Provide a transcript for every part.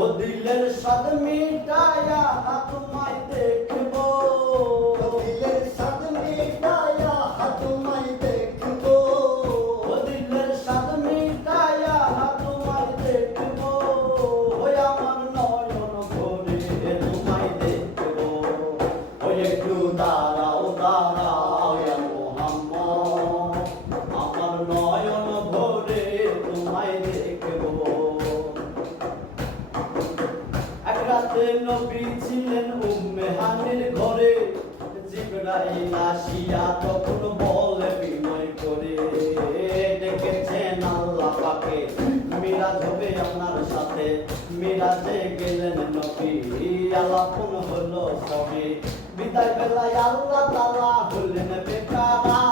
ও দিলের স্বাদ মিটায়া তোমায় দেখবো, ও দিলের স্বাদ মিটায়া তোমায় দেখবো, ও দিলের স্বাদ মিটায়া তোমায় দেখবো, ওই আমার নয়ন ভরে তোমায় দেখবো। ওই একটু দাঁড়াও দাঁড়াও ইয়া মুহাম্মদ, আমার নয়ন ভরে তোমায় দেখবো। এক রাতে নবী ছিলেন উম্মে হানির ঘরে, জিবরাইল আসিয়া তখন বলে বিনয় করে, ডেকেছেন আল্লাহ পাকে, মিরাজ হবে আপনার সাথে। মিরাজে গেলেন নবী, আলাপন হলো সবে। বিদায় বেলায় আল্লাহ তাআলা হলেন বেকারা,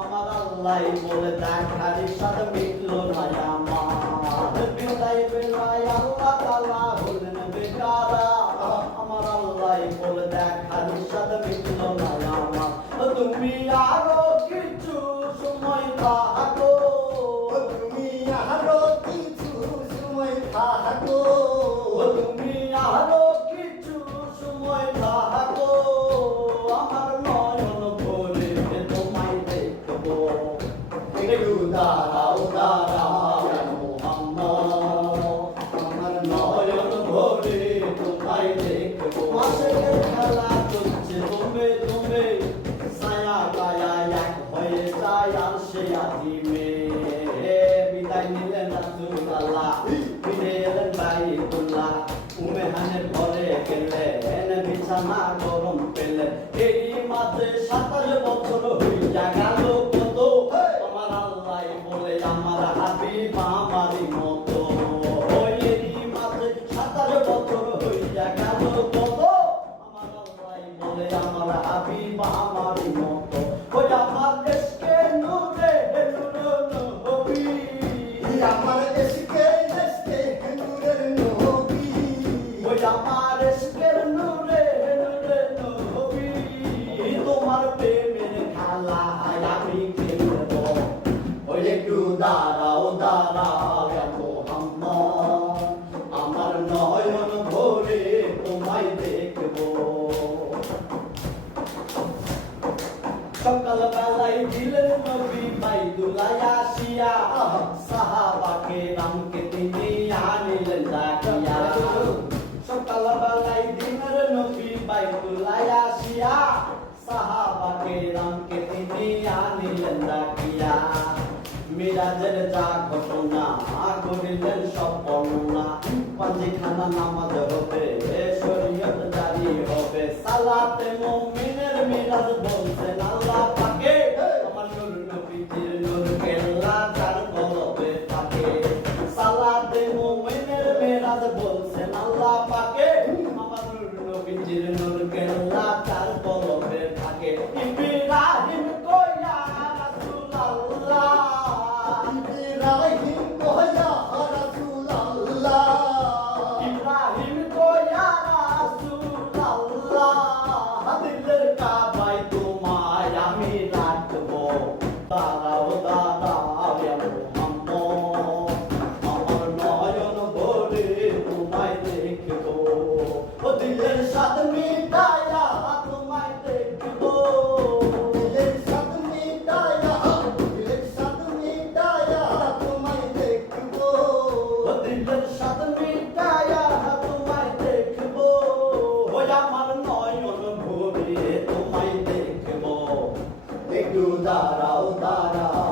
আমার আল্লাহ বলে দেখার ইরশাদ মিটলো না আমার। বিদায় বেলায় আল্লাহ তাআলা হলেন বেকারা, আমার আল্লাহ বলে দেখার ইরশাদ মিটলো না আমার। তুমি আরো কিছু সময় থাকো, তুমি আরো কিছু সময় থাকো, তুমি আরো কিছু সময় থাকো, আমার নয়ন ভরে তোমায় দেখবো। একটু দাঁড়াও দাঁড়াও ইয়া মুহাম্মদ, আমার নয়ন ভরে তোমায় দেখবো। মাসের খেলা চলছে তুমি তুমি, ছায়া গায়া এক হয়ে যায় আর সে আদিমে। বিদায় নিলেন রাসূলুল্লাহ, ফিরে এলেন বাইতুল্লাহ, উম্মে হানির ঘরে গেলেন, বিছানা গরম পেলেন। এই মাঝে 27 বছর হইয়া গেল কত, আমার আল্লাহ বলে আমার হাবিব আমারই মতো। ওই এই মাঝে 27 বছর হইয়া গেল কত, আমার আল্লাহ বলে আমার হাবিব আমারই মতো। ওই আমার দেশকে নূরে নূর নবী, আমার দেশকে দেশকে নূরের নবী, ওই আমার দেশকের নূরে নূরে নবী, তোমার প্রেমের খেলা আমি খেলবো। ওই একটু দাঁড়াও দাঁড়াও ইয়া মুহাম্মদ, আমার নয়ন ভরে তোমায় দেখবো। সকাল বেলায় দিলেন নবী বাইতুল্লাহ আসিয়া, সাহাবাকে রামকে তিনি আনিলেন ডাকিয়া। সকাল বেলায় দিনের নবী বাইতুল্লাহ আসিয়া, সাহাবাকে রামকে তিনি আনিলেন ডাকিয়া। মিরাজের যা ঘটনা করিলেন সব বর্ণনা, পাঞ্জিখানা নামাজ হবে, শরীয়ত জারি হবে, সালাতে মুমিনের মিরাজ বলছেন আল্লাহ পাকে, আমার নূর নবীজির নূর কেল্লা যার কলবে থাকে। সালাতে মুমিনের মিরাজ বলছেন আল্লাহ পাকে, আমার নূর নবীজির নূর কেল্লা যার কলবে থাকে। ইব্রাহিম কইয়া রাসূলুল্লাহ, ইব্রাহিম কয়া রাসূলুল্লাহ, ইব্রাহিম কয়া রাসূলুল্লাহ, দিলের কাবায় তোমায় আমি রাখবো। দাঁড়াও দাঁড়াও ইয়া মুহাম্মদ, আমার নয়ন ভরে তোমায় দেখবো। ও দিলের স্বাদ মিটায়া তোমায় দেখবো, দিলের স্বাদ মিটায়া, দিলের স্বাদ মিটায়া তোমায় দেখবো, ও দিলের স্বাদ মিটায়া তোমায় দেখবো। ওই আমার নয়ন ভরে তোমায় দেখবো। একটু দাঁড়াও দাঁড়াও